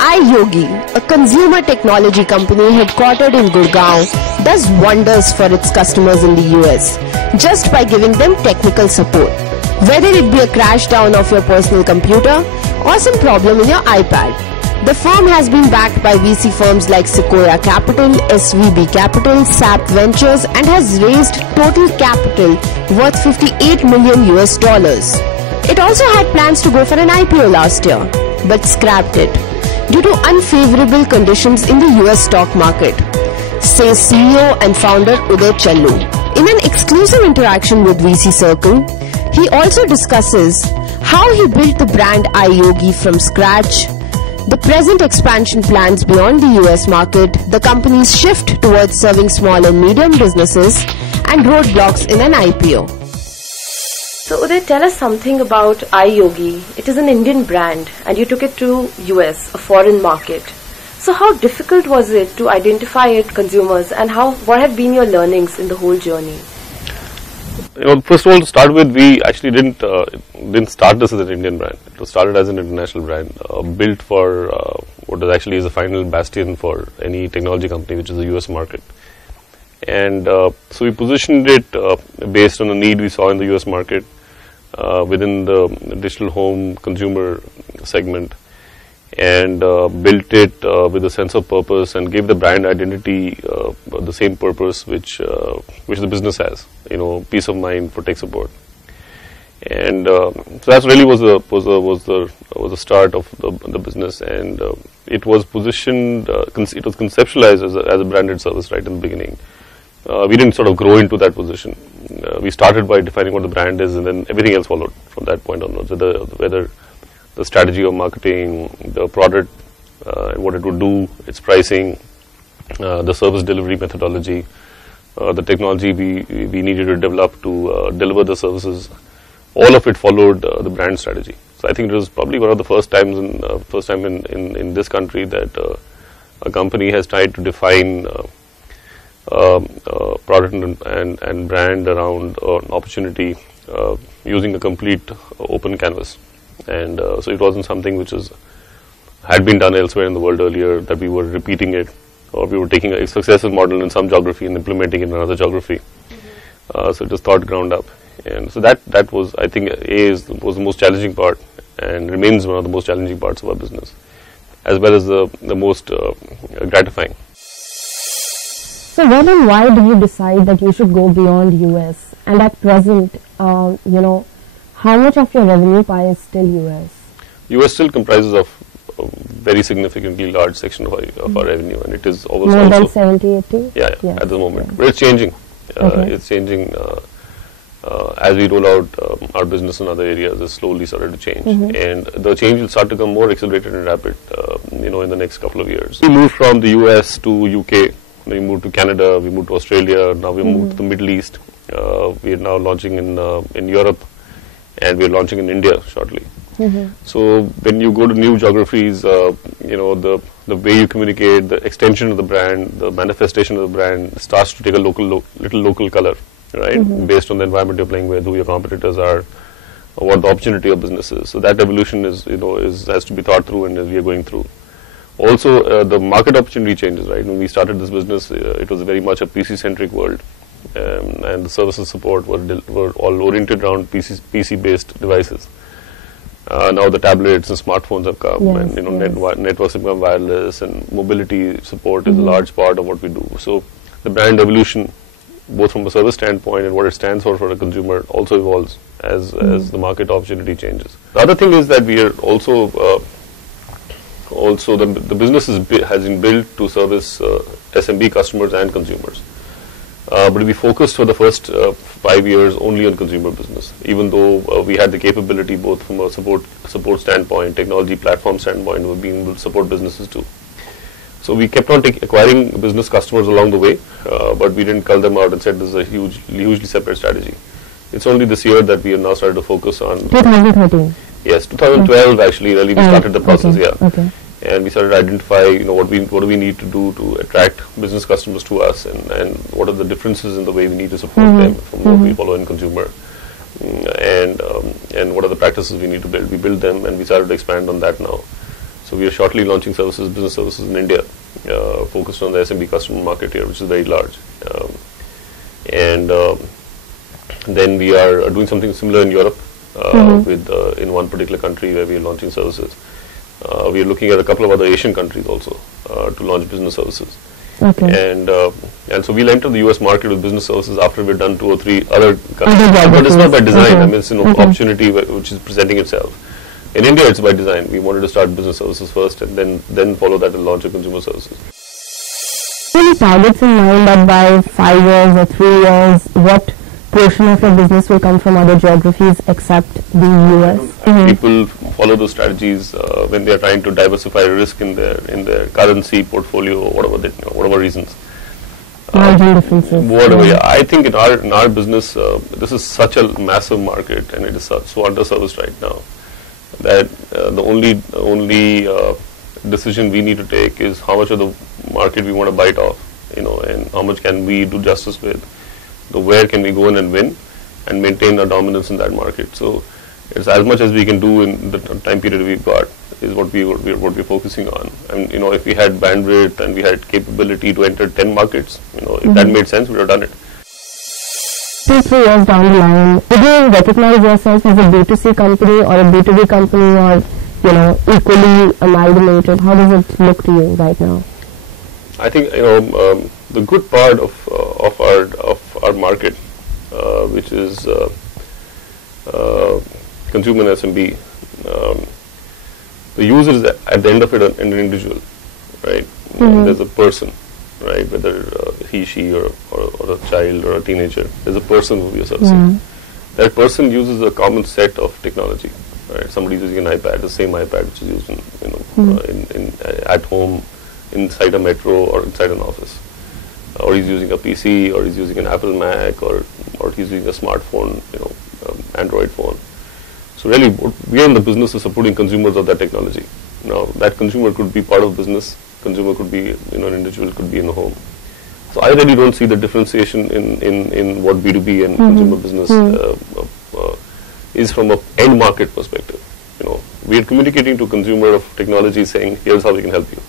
iYogi, a consumer technology company headquartered in Gurgaon, does wonders for its customers in the US just by giving them technical support. Whether it be a crash down of your personal computer or some problem in your iPad. The firm has been backed by VC firms like Sequoia Capital, SVB Capital, SAP Ventures, and has raised total capital worth $58 million US. It also had plans to go for an IPO last year, but scrapped it due to unfavorable conditions in the US stock market, says CEO and founder Uday Challu. In an exclusive interaction with VC Circle, he also discusses how he built the brand iYogi from scratch, the present expansion plans beyond the US market, the company's shift towards serving small and medium businesses, and roadblocks in an IPO. So Uday, tell us something about iYogi. It is an Indian brand and you took it to US, a foreign market. So how difficult was it to identify its consumers, and what have been your learnings in the whole journey? First of all, to start with, we actually didn't start this as an Indian brand. It was started as an international brand, built for what actually is the final bastion for any technology company, which is the US market. And so we positioned it based on the need we saw in the US market within the digital home consumer segment, and built it with a sense of purpose and gave the brand identity the same purpose which the business has, peace of mind for tech support. And so that really was the start of the business, and it was positioned, it was conceptualized as a branded service right in the beginning. We didn't sort of grow into that position. We started by defining what the brand is, and then everything else followed from that point onwards. Whether the strategy of marketing, the product, what it would do, its pricing, the service delivery methodology, the technology we needed to develop to deliver the services, all of it followed the brand strategy. So I think it was probably one of the first time in this country that a company has tried to define product and brand around an opportunity using a complete open canvas. And so it wasn't something which had been done elsewhere in the world earlier, that we were repeating it, or we were taking a successful model in some geography and implementing it in another geography. So it was thought ground up. And so that was, I think, was the most challenging part, and remains one of the most challenging parts of our business, as well as the most gratifying. So when and why did you decide that you should go beyond US? And at present, how much of your revenue pie is still US? US still comprises of a very significantly large section of our revenue, and it is always more than 70-80? Yeah, at the moment. Yeah. But it's changing. It's changing as we roll out our business in other areas. It's slowly started to change, and the change will start to become more accelerated and rapid, in the next couple of years. We moved from the US to UK. We moved to Canada, we moved to Australia, now we moved to the Middle East. We are now launching in Europe, and we are launching in India shortly. So when you go to new geographies, the way you communicate, the extension of the brand, the manifestation of the brand starts to take a little local color, right? Based on the environment you're playing with, who your competitors are, or what the opportunity of business is. So that evolution has to be thought through, and as we are going through. Also, the market opportunity changes, right? When we started this business, it was very much a PC-centric world, and the services support were all oriented around PC-based devices. Now the tablets and smartphones have come, yes, and networks have become wireless, and mobility support is a large part of what we do. So the brand evolution, both from a service standpoint and what it stands for a consumer, also evolves as the market opportunity changes. The other thing is that we are also the business has been built to service SMB customers and consumers. But we focused for the first 5 years only on consumer business, even though we had the capability both from a support standpoint, technology platform standpoint, of being able to support businesses too. So we kept on acquiring business customers along the way, but we didn't cull them out and said this is a hugely separate strategy. It's only this year that we have now started to focus on. 2013. Yes, 2012 actually. Really, we started the process. Okay. And we started to identify, what do we need to do to attract business customers to us, and what are the differences in the way we need to support them from what we follow in consumer, and what are the practices we need to build. We build them, and we started to expand on that now. So we are shortly launching business services in India, focused on the SMB customer market here, which is very large. And then we are doing something similar in Europe, in one particular country where we are launching services. We are looking at a couple of other Asian countries also to launch business services. Okay. And so we'll enter the US market with business services after we've done 2 or 3 other countries. But it's not by design. I mean, it's an opportunity which is presenting itself. In India, it's by design. We wanted to start business services first, and then follow that and launch a consumer services. Any targets in mind that by 5 years or 3 years, what portion of your business will come from other geographies except the US? People follow those strategies when they are trying to diversify risk in their currency portfolio, whatever reasons. Margin differences. Whatever, yeah. I think in our business, this is such a massive market, and it is so underserviced right now that the only decision we need to take is how much of the market we want to bite off, and how much can we do justice with. Where can we go in and win and maintain our dominance in that market. So it's as much as we can do in the time period we've got is what we're focusing on. And if we had bandwidth and we had capability to enter 10 markets, if that made sense, we would have done it. 2-3 years down the line, would you recognize yourself as a B2C company or a B2B company, or equally amalgamated? How does it look to you right now? I think the good part of our market, which is consumer and SMB, the user is at the end of it an individual, right? There's a person, right? Whether he, she, or a child or a teenager, there's a person who we are servicing. That person uses a common set of technology, right? Somebody's using an iPad, the same iPad which is used in at home, inside a metro or inside an office, or he's using a PC, or he's using an Apple Mac, or he's using a smartphone, Android phone. So really, we are in the business of supporting consumers of that technology. Now, that consumer could be part of business, consumer could be an individual, could be in a home. So I really don't see the differentiation in what B2B and consumer business is from an end market perspective. We are communicating to consumer of technology, saying, here's how we can help you.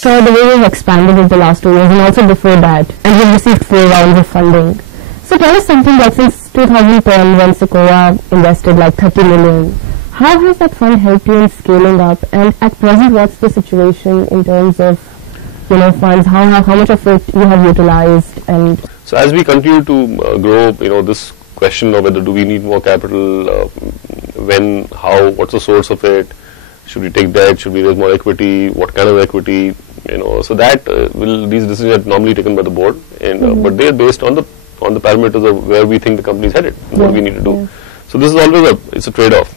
So the way you've expanded in the last 2 years, and also before that, and you've received 4 rounds of funding. So tell us something like since 2010, when Sequoia invested like 30 million, how has that fund helped you in scaling up? And at present, what's the situation in terms of funds? How much of it you have utilized? And so as we continue to grow, this question of whether do we need more capital, when, how, what's the source of it? Should we take debt? Should we raise more equity? What kind of equity? So that these decisions are normally taken by the board, and but they are based on the parameters of where we think the company is headed, what we need to do. So this is always it's a trade-off.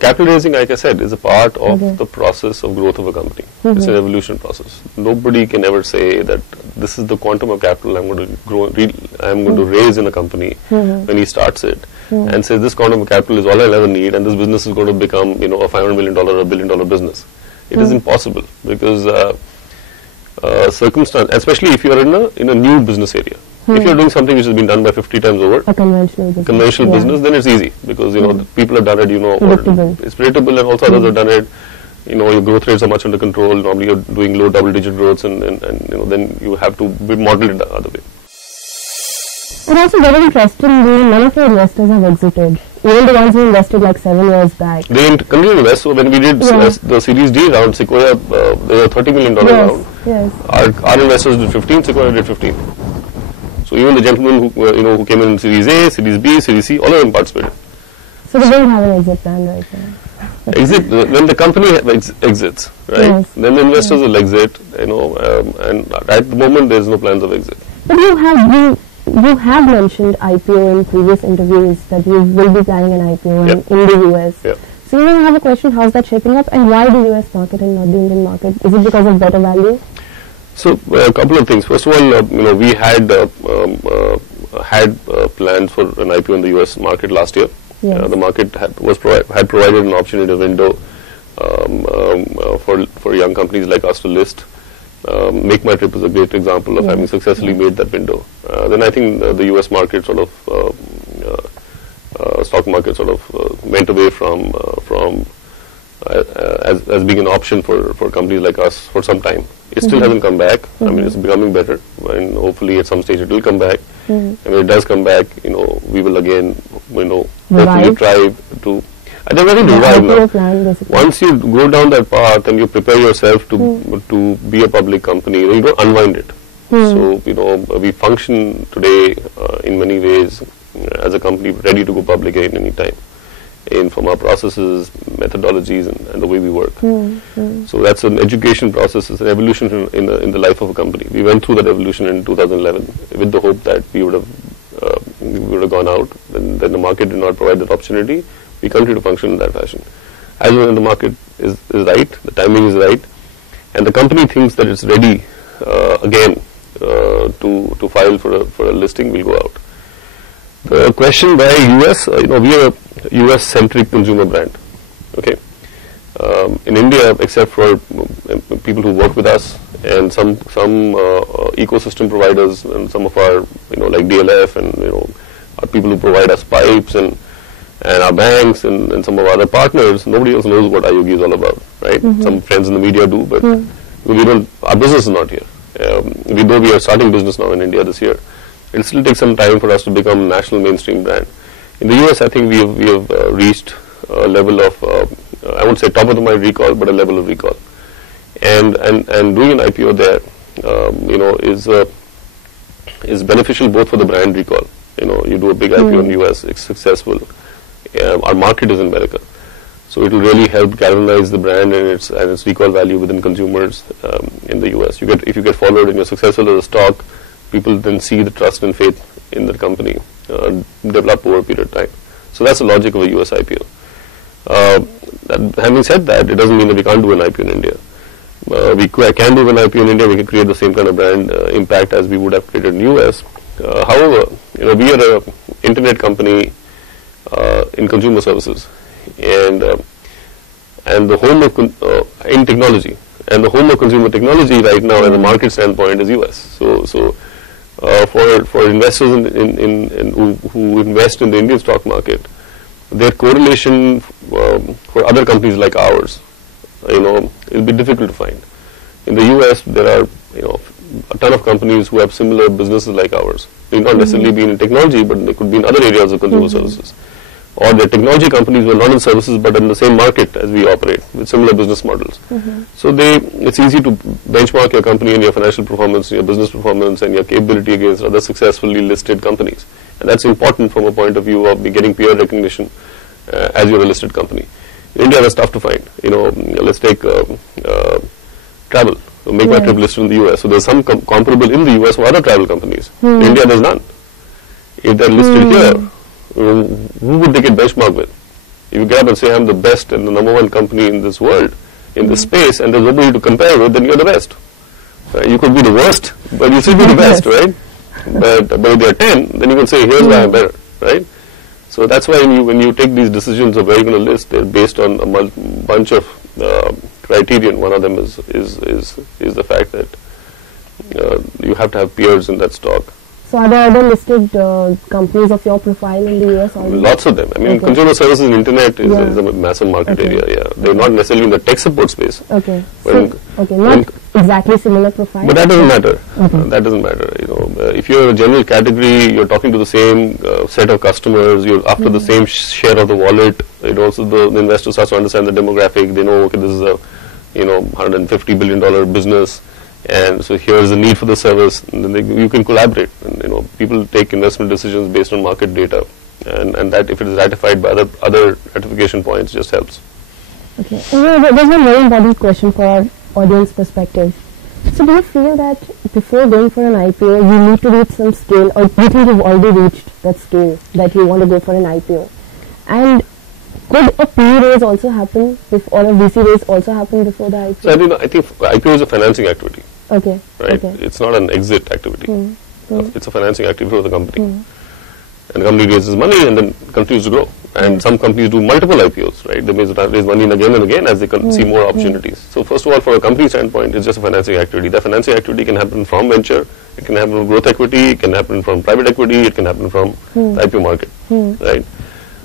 Capital raising, like I said, is a part of the process of growth of a company. It's an evolution process. Nobody can ever say that this is the quantum of capital I'm going to raise in a company when he starts it, and says this quantum of capital is all I'll ever need, and this business is going to become a $500 million or $1 billion business. It is impossible, because circumstance, especially if you are in a new business area. If you're doing something which has been done by 50 times over, a conventional business, then it's easy, because people have done it, it's predictable, and also others have done it. Your growth rates are much under control. Normally you're doing low double-digit growths, and then you have to model it the other way. And also very interestingly, none of your investors have exited. Even the ones who invested like 7 years back. They continue to invest. So when we did the Series D round, Sequoia, there was a $30 million round. Our investors did 15, Sequoia did 15. So even the gentlemen who came in Series A, Series B, Series C, all of them participated. So they don't have an exit plan right now. Exit when the company exits, right? Then the investors will exit, and at the moment there is no plans of exit. But you have mentioned IPO in previous interviews, that you will be planning an IPO in the US. So you have a question: how's that shaping up, and why the US market and not the Indian market? Is it because of better value? So a couple of things. First of all, we had plans for an IPO in the US market last year. The market had provided an opportunity, a window for young companies like us to list. Make My Trip is a great example of having successfully made that window. Then I think the US market sort of stock market sort of went away from as being an option for companies like us for some time. It still hasn't come back. I mean, it's becoming better, and hopefully at some stage it will come back. And when it does come back, we will again, hopefully try to. There's nothing to revive now. Once you go down that path and you prepare yourself to be a public company, you don't unwind it. So we function today in many ways as a company ready to go public at any time. From our processes, methodologies, and the way we work. So that's an education process. It's an evolution in the life of a company. We went through that evolution in 2011 with the hope that we would have gone out. And then the market did not provide that opportunity. We continue to function in that fashion. As when the market is right, the timing is right, and the company thinks that it's ready again to file for a listing, we'll go out. The question by US, we are a US-centric consumer brand. Okay, in India, except for people who work with us and some ecosystem providers and some of our like DLF and our people who provide us pipes and our banks and some of our other partners, nobody else knows what iYogi is all about, right? Some friends in the media do, but we don't. Our business is not here. Though we are starting business now in India this year. It'll still take some time for us to become a national mainstream brand. In the US, I think we have reached a level of, I won't say top of the mind recall, but a level of recall. And doing an IPO there, is beneficial both for the brand recall. You do a big IPO in the US, it's successful. Our market is in America. So it will really help galvanize the brand and its recall value within consumers in the US. If you get followed and you're successful as a stock, people then see the trust and faith in the company develop over a period of time. So that's the logic of a US IPO. Having said that, it doesn't mean that we can't do an IPO in India. We can do an IPO in India. We can create the same kind of brand impact as we would have created in US. However, we are an internet company in consumer services and the home of in technology. And the home of consumer technology right now, as a market standpoint, is US. So for investors who invest in the Indian stock market, their correlation for other companies like ours, it'll be difficult to find. In the US, there are a ton of companies who have similar businesses like ours. They may not necessarily be in technology, but they could be in other areas of consumer services. Or the technology companies were not in services but in the same market as we operate with similar business models. So it's easy to benchmark your company and your financial performance, your business performance and your capability against other successfully listed companies. And that's important from a point of view of getting peer recognition as you're a listed company. In India, that's tough to find. Let's take travel. So make my trip listed in the US. So there's some comparable in the US for other travel companies. In India, there's none. If they're listed here, who would they get benchmarked with? If you get up and say, I'm the best and the #1 company in this world, in this space, and there's nobody to compare with, then you're the best. You could be the worst, but you still be the best, right? But if there are 10, then you can say, here's why I'm better, right? So that's why when you take these decisions of where you're going to list, they're based on a bunch of criterion. One of them is the fact that you have to have peers in that stock. So are there other listed companies of your profile in the US? Lots of them. I mean, consumer services and internet is a massive market area. Yeah, they're not necessarily in the tech support space. Okay. Not exactly similar profile. But that doesn't matter. That doesn't matter. If you're a general category, you're talking to the same set of customers. You're after the same share of the wallet. So the investor starts to understand the demographic. They know, okay, this is a $150 billion business. And so here's the need for the service, and then you can collaborate. And, people take investment decisions based on market data, and that if it is ratified by other ratification points, just helps. Okay. There's one very important question for our audience perspective. So do you feel that before going for an IPO, you need to reach some scale, or do you think you've already reached that scale that you want to go for an IPO? And could a PE raise also happen, or a VC raise also happen before the IPO? So I think IPO is a financing activity. Okay. Right? Okay. It's not an exit activity. It's a financing activity for the company. And the company raises money and then continues to grow. And some companies do multiple IPOs, right? They may raise money again and again as they see more opportunities. So first of all, for a company standpoint, it's just a financing activity. That financing activity can happen from venture, it can happen from growth equity, it can happen from private equity, it can happen from the IPO market, right?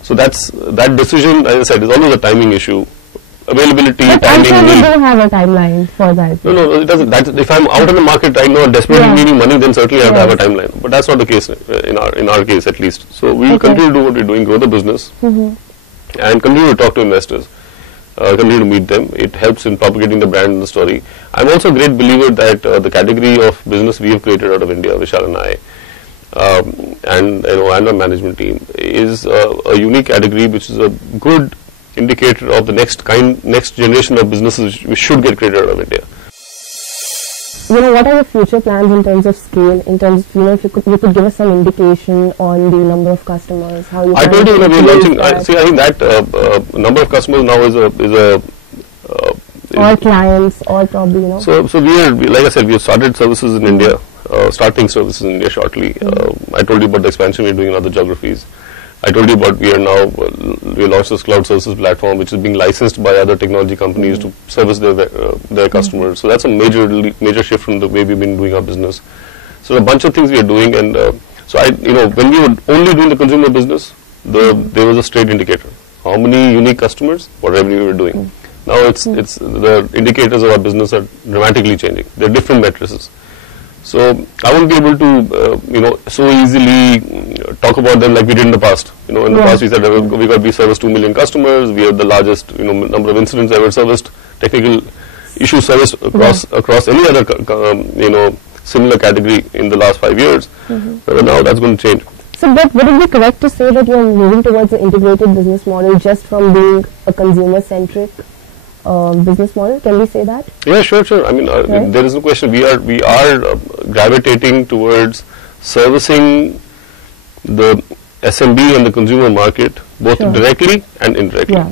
So that decision, as I said, is always a timing issue. availability, but timing, I'm sure need. you do have a timeline for that. No, it doesn't. If I'm out in the market right now, desperately needing money, then certainly I have to have a timeline. But that's not the case in our case, at least. So we will continue to do what we're doing, grow the business, and continue to talk to investors. Continue to meet them. It helps in propagating the brand and the story. I'm also a great believer that the category of business we have created out of India, Vishal and I, and our management team, is a unique category which is a good indicator of the next generation of businesses which should get created out of India. What are your future plans in terms of scale? In terms of, if you could give us some indication on the number of customers, how you. I told you, we're launching. I think that number of customers now is a all clients, all probably, So we are, like I said, we have started services in India, starting services in India shortly. I told you about the expansion we're doing in other geographies. I told you about we launched this cloud services platform which is being licensed by other technology companies to service their customers. So that's a major shift from the way we've been doing our business. So a bunch of things we are doing, and when we were only doing the consumer business, there was a straight indicator: how many unique customers, what revenue we were doing. Now it's the indicators of our business are dramatically changing. They're different matrices. So I won't be able to, so easily talk about them like we did in the past. In the past we said we serviced 2 million customers. We have the largest, number of incidents ever serviced, technical issues serviced across any other, similar category in the last 5 years. But now that's going to change. So, but would it be correct to say that you are moving towards an integrated business model just from being a consumer-centric business model? Can we say that? Yeah, sure. I mean, there is no question. We are gravitating towards servicing the SMB and the consumer market both directly and indirectly.